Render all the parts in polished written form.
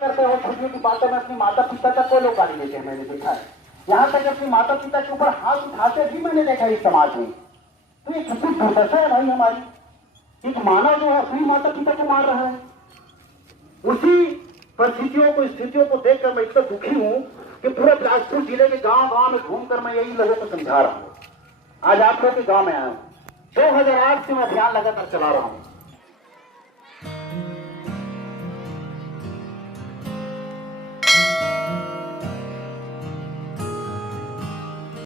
करते हो छोटी छोटी बातों में अपनी माता पिता का कोई लोग गाली देते हैं, मैंने देखा है। यहाँ तक अपने माता पिता के ऊपर हाथ उठाते भी मैंने देखा इस समाज में। तो ये कितनी दुर्दशा है भाई हमारी। एक मानव जो है अपनी माता पिता को मार रहा है। उसी परिस्थितियों को स्थितियों को देखकर मैं इतना दुखी हूँ कि पूरे बिलासपुर जिले के गांव गांव में घूमकर मैं यही लोगों को समझा रहा हूँ। आज आप लोग के गांव में आया हूँ। 2008 से मैं अभियान लगातार चला रहा हूँ।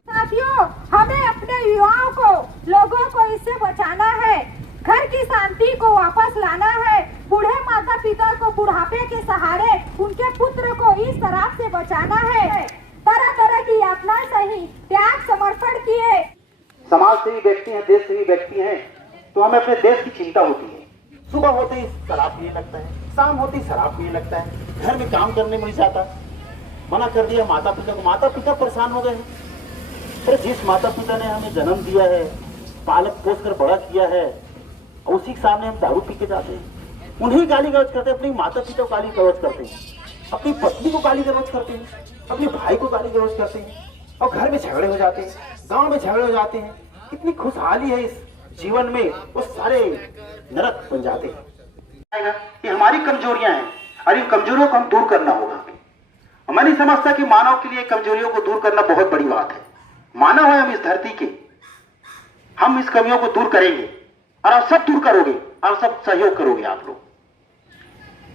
साथियों, हमें अपने युवाओं को, लोगों को इससे बचाना है। घर की शांति को वापस लाना है। बूढ़े माता पिता को बुढ़ापे के सहारे उनके पुत्र को इस शराब से बचाना है। तरह तरह की यातनाएं सही, त्याग समर्पण किए। समाज से ही व्यक्ति हैं, देश से ही व्यक्ति हैं, तो हमें अपने देश की चिंता होती है। सुबह होते ही शराब पीने लगता है, शाम होती ही शराब पीने लगता है, घर में काम करने नहीं जाता। मना कर दिया माता पिता को, माता पिता परेशान हो गए। अरे जिस माता पिता ने हमें जन्म दिया है, पालक पोस कर बड़ा किया है, उसी के सामने हम दारू पी के जाते हैं, उन्हें गाली गलौज करते हैं, अपनी माता पिता को गाली गलौज करते हैं, अपनी पत्नी को गाली गलौज करते हैं, अपने भाई को गाली गलौज करते हैं, और घर में झगड़े हो जाते हैं, गांव में झगड़े हो जाते हैं। कितनी खुशहाली है इस जीवन में, वो सारे नरक बन जाते हैं। ये हमारी कमजोरियां हैं और इन कमजोरियों को हम दूर करना होगा। मैं नहीं समझता कि मानव के लिए कमजोरियों को दूर करना बहुत बड़ी बात है। मानव है हम इस धरती के, हम इस कमियों को दूर करेंगे और आप सब दूर करोगे और सब सहयोग करोगे। आप लोग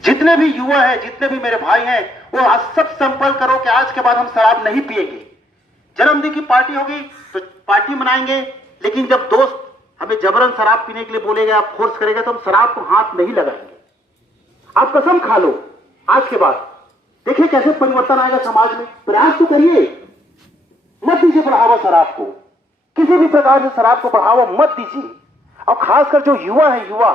जितने भी युवा हैं, जितने भी मेरे भाई हैं, वो आज सब संकल्प करो कि आज के बाद हम शराब नहीं पिएंगे। जन्मदिन की पार्टी होगी तो पार्टी मनाएंगे, लेकिन जब दोस्त हमें जबरन शराब पीने के लिए बोलेगा, आप फोर्स करेगा, तो हम शराब को हाथ नहीं लगाएंगे। आप कसम खा लो आज के बाद, देखिए कैसे परिवर्तन आएगा समाज में। प्रयास तो करिए, मत दीजिए बढ़ावा शराब को, किसी भी प्रकार से शराब को बढ़ावा मत दीजिए। और खासकर जो युवा है, युवा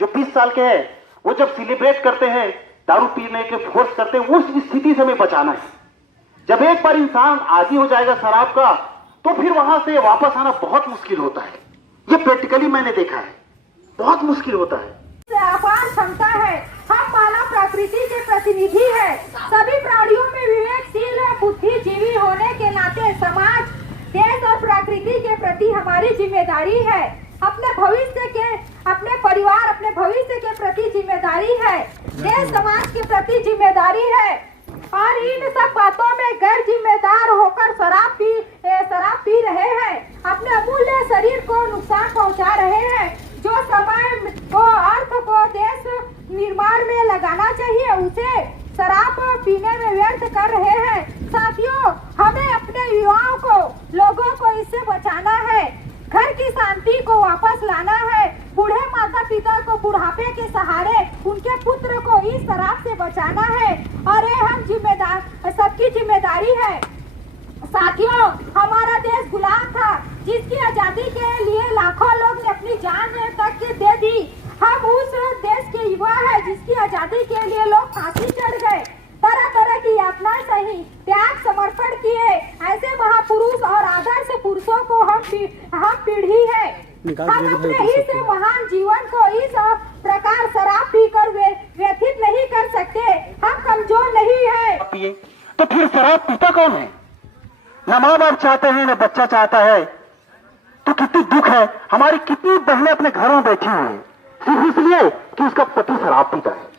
जो 20 साल के हैं, वो जब सेलिब्रेट करते हैं, दारू पीने के फोर्स करते हैं, उस स्थिति से हमें बचाना है। जब एक बार इंसान आदी हो जाएगा शराब का, तो फिर वहां से वापस आना बहुत मुश्किल होता है। ये प्रैक्टिकली मैंने देखा है, बहुत मुश्किल होता है। अपार क्षमता है। हम मानव प्रकृति के प्रतिनिधि हैं। सभी प्राणियों में विवेकशील बुद्धिजीवी होने के नाते समाज, देश और प्रकृति के प्रति हमारी जिम्मेदारी है। अपने भविष्य के, अपने परिवार, अपने भविष्य के प्रति जिम्मेदारी है। देश समाज के प्रति जिम्मेदारी है। और इन सब बातों में गैर जिम्मेदार होकर शराब पी रहे हैं, अपने अमूल्य शरीर को नुकसान पहुंचा रहे हैं। जो समय को, अर्थ को देश निर्माण में लगाना चाहिए, उसे शराब पीने में व्यर्थ कर रहे हैं। साथियों, हमें अपने युवाओं को, लोगों को इससे बचाना है। घर की शांति को वापस लाना है। बूढ़े माता पिता को बुढ़ापे के सहारे उनके पुत्र को इस शराब से बचाना है। और ये हम जिम्मेदार, सबकी जिम्मेदारी है। साथियों, हमारा देश गुलाम था, जिसकी आजादी के लिए लाखों लोग ने अपनी जान तक दे दी। हम उस देश के युवा हैं जिसकी आजादी के लिए लोग फांसी चढ़ गए, तरह तरह की यातनाएं सही, त्याग समर्पण किए। ऐसे महापुरुष और आदर्श पुरुषों को हम पीढ़ी है। हम अपने ही से महान जीवन को इस प्रकार शराब पीकर व्यतीत नहीं कर सकते। हम कमजोर नहीं है। तो फिर शराब पीता कौन है? न माँ बाप चाहते हैं, न बच्चा चाहता है। तो कितनी दुख है, हमारी कितनी बहनें अपने घरों में बैठी हुई हैं सिर्फ इसलिए कि उसका पति शराब पीता है।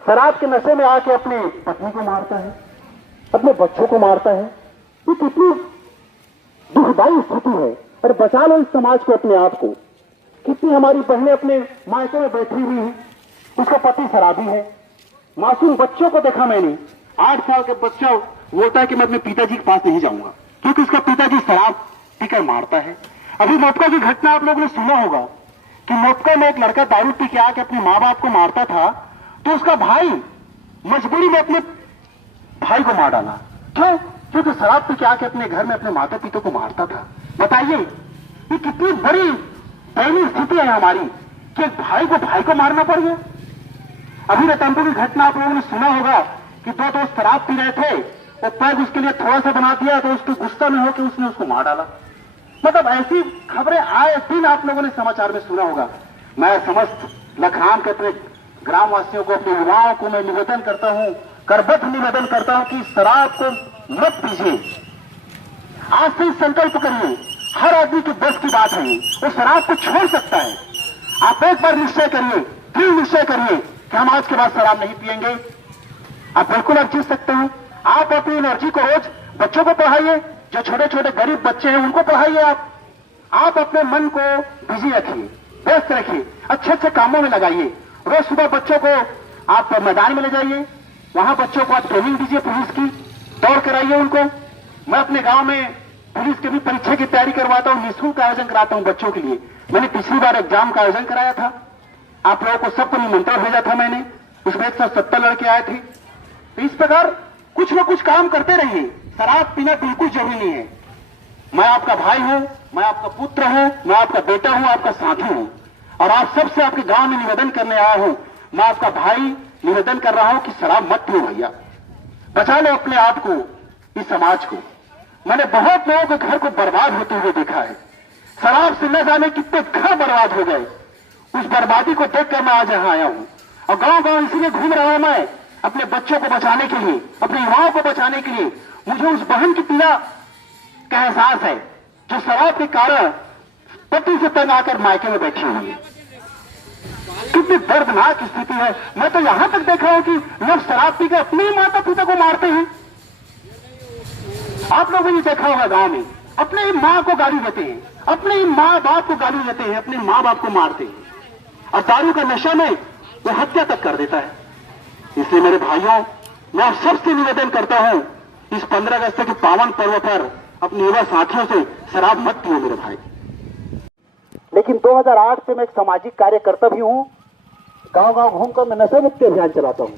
शराब के नशे में आके अपने पत्नी को मारता है, अपने बच्चों को मारता है। ये कितनी दुखदायी स्थिति है। और बचा लो इस समाज को, अपने आप को। कितनी हमारी बहनें अपने मायके में बैठी हुई हैं, उसका पति शराबी है। मासूम बच्चों को देखा मैंने, 8 साल के बच्चा बोलता है कि मैं अपने पिताजी के पास नहीं जाऊंगा क्योंकि उसका पिताजी शराब पीकर मारता है। अभी मोपका की घटना आप लोगों ने सुना होगा कि मोपका में एक लड़का दारू पी के आके अपने माँ बाप को मारता था, तो उसका भाई मजबूरी में अपने भाई को मार डाला। क्यों? क्योंकि शराब पी के आके अपने घर में अपने माता पिता को मारता था। बताइए, ये कितनी बड़ी दयनीय स्थिति है हमारी कि एक भाई को मारना पड़ गया। अभी रतनपुर की घटना आप लोगों ने सुना होगा कि 2 दोस्त शराब पी रहे थे, वो पैग उसके लिए थोड़ा सा बना दिया तो उसके गुस्सा में होकर उसने उसको मार डाला। मतलब ऐसी खबरें आए दिन आप लोगों ने समाचार में सुना होगा। मैं समस्त लखराम के अपने ग्रामवासियों को, अपने युवाओं को मैं निवेदन करता हूं करबद्ध निवेदन करता हूं कि शराब को मत पीजिए। आज से संकल्प करिए, हर आदमी के बस की बात है, वो शराब को छोड़ सकता है। आप एक बार निश्चय करिए, फिर निश्चय करिए कि हम आज के बाद शराब नहीं पिएंगे। आप बिल्कुल अब जीत सकते हैं। आप अपनी एनर्जी को रोज बच्चों को पढ़ाइए, जो छोटे छोटे गरीब बच्चे हैं उनको पढ़ाइए। आप अपने मन को बिजी रखिए, व्यस्त रखिए, अच्छे अच्छे कामों में लगाइए। रोज सुबह बच्चों को आप मैदान में ले जाइए, वहां बच्चों को आप ट्रेनिंग दीजिए, पुलिस की दौड़ कराइए उनको। मैं अपने गांव में पुलिस के भी परीक्षा की तैयारी करवाता हूं, निःशुल्क आयोजन कराता हूं बच्चों के लिए। मैंने पिछली बार एग्जाम का आयोजन कराया था, आप लोगों को सबको निमंत्रण भेजा था मैंने, उसमें 170 लड़के आए थे। तो इस प्रकार कुछ न कुछ काम करते रहिए। शराब पीना बिल्कुल जरूरी नहीं है। मैं आपका भाई हूं, मैं आपका पुत्र हूं, मैं आपका बेटा हूं, आपका साथी हूं, और आप सबसे आपके गांव में निवेदन करने आया हूं। मैं आपका भाई निवेदन कर रहा हूं कि शराब मत पियो भैया, बचा लो अपने आप को, इस समाज को। मैंने बहुत लोगों के घर को बर्बाद होते हुए देखा है। शराब से न जाने कितने घर बर्बाद हो गए। उस बर्बादी को देखकर मैं आज यहां आया हूं, और गांव गांव इसीलिए घूम रहा हूं मैं, अपने बच्चों को बचाने के लिए, अपने युवाओं को बचाने के लिए। मुझे उस बहन की पीड़ा का एहसास है जो शराब के कारण पति से तंग आकर मायके में बैठी हुई है। कितनी दर्दनाक स्थिति है। मैं तो यहां तक देखा हूं कि लोग शराब पीकर अपने ही माता पिता को मारते हैं। आप लोगों ने देखा होगा गांव में, अपने ही मां को गाली देते हैं, अपने ही मां बाप को गाली देते हैं, अपने मां बाप को मारते हैं, और दारू का नशा में वो हत्या तक कर देता है। इसलिए मेरे भाइयों, मैं आप सबसे निवेदन करता हूं, इस 15 अगस्त के पावन पर्व पर अपने युवा साथियों से शराब मत पियो मेरे भाई। लेकिन 2008 से मैं एक सामाजिक कार्यकर्ता भी हूं। गांव-गांव घूमकर मैं नशा मुक्ति अभियान चलाता हूं।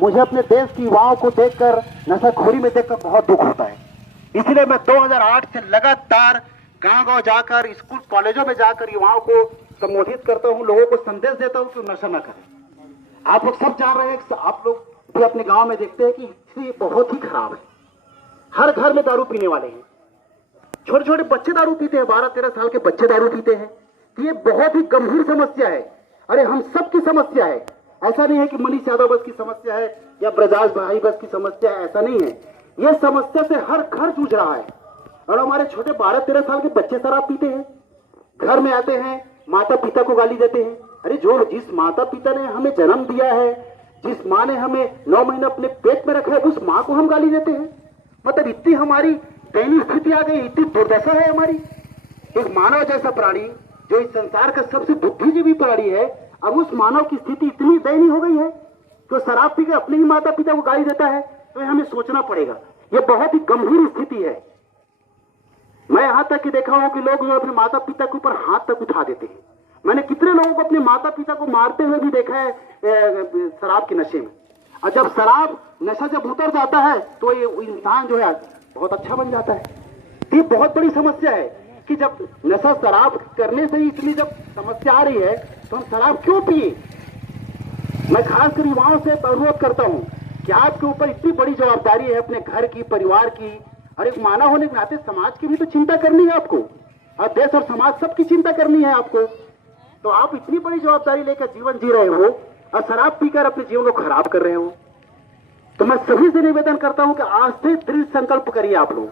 मुझे अपने देश की युवाओं को देखकर, नशाखोरी में देखकर बहुत दुख होता है। इसलिए मैं 2008 से लगातार गांव-गांव जाकर, स्कूल कॉलेजों में जाकर युवाओं को संबोधित करता हूं, लोगों को संदेश देता हूं कि नशा न करें। आप लोग सब जान रहे हैं, आप लोग भी अपने गांव में देखते हैं कि स्थिति बहुत ही खराब है। हर घर में दारू पीने वाले हैं, छोटे छोटे बच्चे दारू पीते हैं, 12-13 साल के बच्चे दारू पीते हैं। ये बहुत ही गंभीर समस्या है। अरे हम सबकी समस्या है। ऐसा नहीं है कि मनीष यादव बस की समस्या है या ब्रजाज भाई बस की समस्या है, ऐसा नहीं है। यह समस्या से हर घर जूझ रहा है। और हमारे छोटे 12-13 साल के बच्चे शराब पीते हैं, घर में आते हैं, माता पिता को गाली देते हैं। अरे जो जिस माता पिता ने हमें जन्म दिया है, जिस माँ ने हमें 9 महीने अपने पेट में रखा है, उस माँ को हम गाली देते हैं। मतलब इतनी हमारी दयनीय स्थिति आ गई, इतनी दुर्दशा है हमारी। एक मानव जैसा प्राणी जो इस संसार का सबसे बुद्धिजीवी प्राणी है, अब उस मानव की स्थिति इतनी दयनीय हो गई है कि शराब पी के अपने ही माता पिता को गाली देता है। तो हमें सोचना पड़ेगा, यह बहुत ही गंभीर स्थिति है। मैं यहां तक कि देखा हूं कि लोग अपने माता पिता के ऊपर हाथ तक उठा देते हैं। मैंने कितने लोगों को अपने माता पिता को मारते हुए भी देखा है शराब के नशे में। और जब शराब नशा जब उतर जाता है तो ये इंसान जो है बहुत अच्छा बन जाता है। ये बहुत बड़ी समस्या है कि जब नशा शराब करने से ही इतनी जब समस्या आ रही है तो हम शराब क्यों पिए। मैं खासकर युवाओं से अनुरोध करता हूं कि आपके ऊपर इतनी बड़ी जवाबदारी है अपने घर की, परिवार की, और एक मानव होने के नाते समाज की भी तो चिंता करनी है आपको, और देश और समाज सबकी चिंता करनी है आपको। तो आप इतनी बड़ी जवाबदारी लेकर जीवन जी रहे हो और शराब पीकर अपने जीवन को खराब कर रहे हो। तो मैं सभी से निवेदन करता हूं कि आज से दृढ़ संकल्प करिए। आप लोग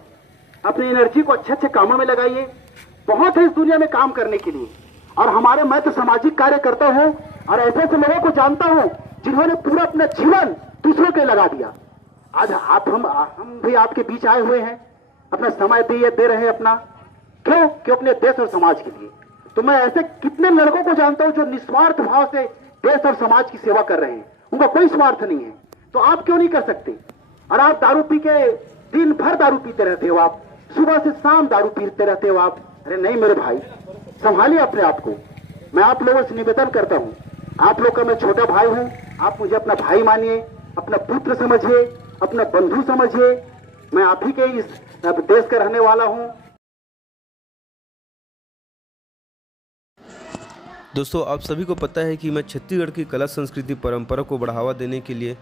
अपनी एनर्जी को अच्छे अच्छे कामों में लगाइए। बहुत है इस दुनिया में काम करने के लिए, और मैं तो सामाजिक कार्य करता हूं और ऐसे ऐसे लोगों को जानता हूं जिन्होंने पूरा अपना जीवन दूसरों के लगा दिया। आज हम भी आपके बीच आए हुए हैं, अपना समय दे रहे हैं अपना, क्यों अपने देश और समाज के लिए। तो मैं ऐसे कितने लड़कों को जानता हूं जो निस्वार्थ भाव से देश और समाज की सेवा कर रहे हैं, उनका कोई स्वार्थ नहीं है। तो आप क्यों नहीं कर सकते। और आप दारू पी के दिन भर दारू पीते रहते हो, आप सुबह से शाम दारू पीते रहते हो आप। अरे नहीं मेरे भाई, संभालिए अपने आप को। मैं आप लोगों से निवेदन करता हूं, आप लोग का मैं छोटा भाई हूं, आप मुझे अपना भाई मानिए, अपना पुत्र समझिए, अपना बंधु समझिए। मैं आप ही के इस देश का रहने वाला हूं। दोस्तों, आप सभी को पता है कि मैं छत्तीसगढ़ की कला संस्कृति परंपरा को बढ़ावा देने के लिए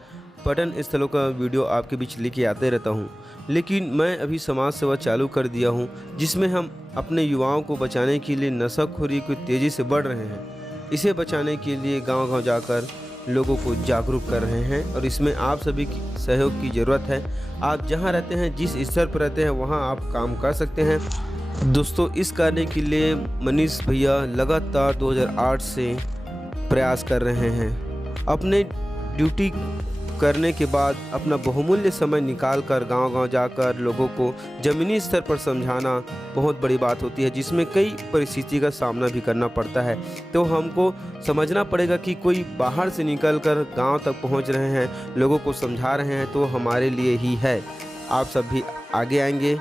पर्यटन स्थलों का वीडियो आपके बीच लेके आते रहता हूं। लेकिन मैं अभी समाज सेवा चालू कर दिया हूं, जिसमें हम अपने युवाओं को बचाने के लिए नशाखोरी को तेज़ी से बढ़ रहे हैं। इसे बचाने के लिए गांव-गांव जाकर लोगों को जागरूक कर रहे हैं और इसमें आप सभी की सहयोग की ज़रूरत है। आप जहां रहते हैं, जिस स्तर पर रहते हैं, वहां आप काम कर सकते हैं। दोस्तों, इस कार्य के लिए मनीष भैया लगातार 2008 से प्रयास कर रहे हैं। अपने ड्यूटी करने के बाद अपना बहुमूल्य समय निकालकर गांव-गांव जाकर लोगों को ज़मीनी स्तर पर समझाना बहुत बड़ी बात होती है, जिसमें कई परिस्थिति का सामना भी करना पड़ता है। तो हमको समझना पड़ेगा कि कोई बाहर से निकलकर गांव तक पहुंच रहे हैं, लोगों को समझा रहे हैं, तो हमारे लिए ही है। आप सब भी आगे आएंगे,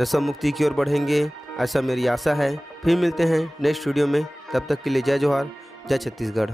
नशा मुक्ति की ओर बढ़ेंगे, ऐसा मेरी आशा है। फिर मिलते हैं नेक्स्ट वीडियो में। तब तक के लिए जय जोहार, जय छत्तीसगढ़।